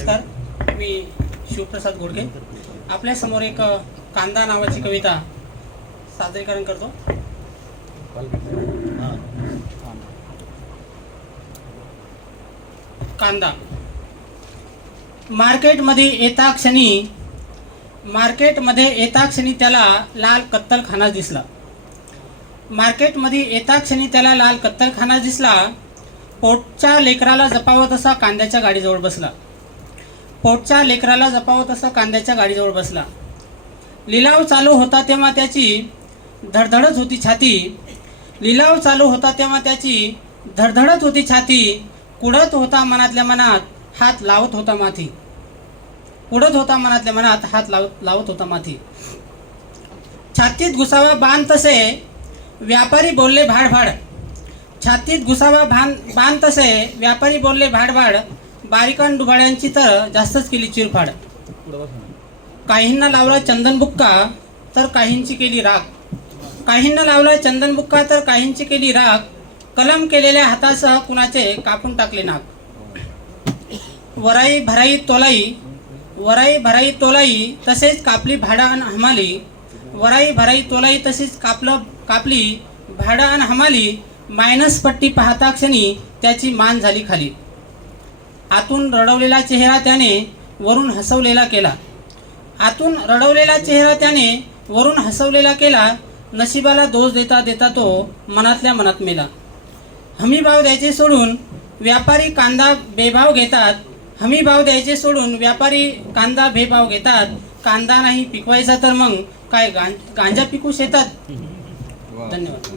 नमस्कार मी शिवप्रसाद घोडके. आपल्यासमोर एक कांदा नावाची कविता सादरीकरण करतो. कांदा. मार्केटमध्ये येता क्षणी मार्केटमध्ये येता क्षणी त्याला लाल कत्तलखाना दिसला. मार्केटमध्ये येता क्षणी त्याला लाल कत्तलखाना दिसला. पोटच्या लेकराला जपावत तसा कांद्याच्या गाडीजवळ बसला. पोटच्या लेकराला जपावं तसं कांद्याच्या गाडीजवळ बसला. लिलाव चालू होता तेव्हा त्याची धडधडच होती छाती. लिलाव चालू होता तेव्हा त्याची धडधडत होती छाती. कुडत होता मनातल्या मनात हात लावत होता माथी. उडत होता मनातल्या मनात हात लावत लावत होता माथी. छातीत घुसावा बाण तसे व्यापारी बोलले भाडभाड. छातीत घुसावा भान बाण तसे व्यापारी बोलले भाडभाड. बारीकान डुबाळ्यांची तर जास्तच केली चिरफाड. काहींना लावला चंदन बुक्का तर काहींची केली राग काहींना लावला चंदन बुक्का तर काहींची केली राग कलम केलेल्या हातासह कुणाचे कापून टाकले नाक? वराई भराई तोलाई वराई भराई तोलाई तसेच कापली भाडा आणि हमाली. वराई भराई तोलाई तसेच कापलं कापली भाडा आणि हमाली. मायनस पट्टी पाहता क्षणी त्याची मान झाली खाली. आतून रडवलेला चेहरा त्याने वरून हसवलेला केला. आतून रडवलेला चेहरा त्याने वरून हसवलेला केला नशिबाला दोष देता देता तो मनातल्या मनात मेला. हमी भाव द्यायचे सोडून व्यापारी कांदा बेभाव घेतात हमी भाव द्यायचे सोडून व्यापारी कांदा बेभाव घेतात कांदा नाही पिकवायचा तर मग काय गां गांजा पिकू शेतात? धन्यवाद.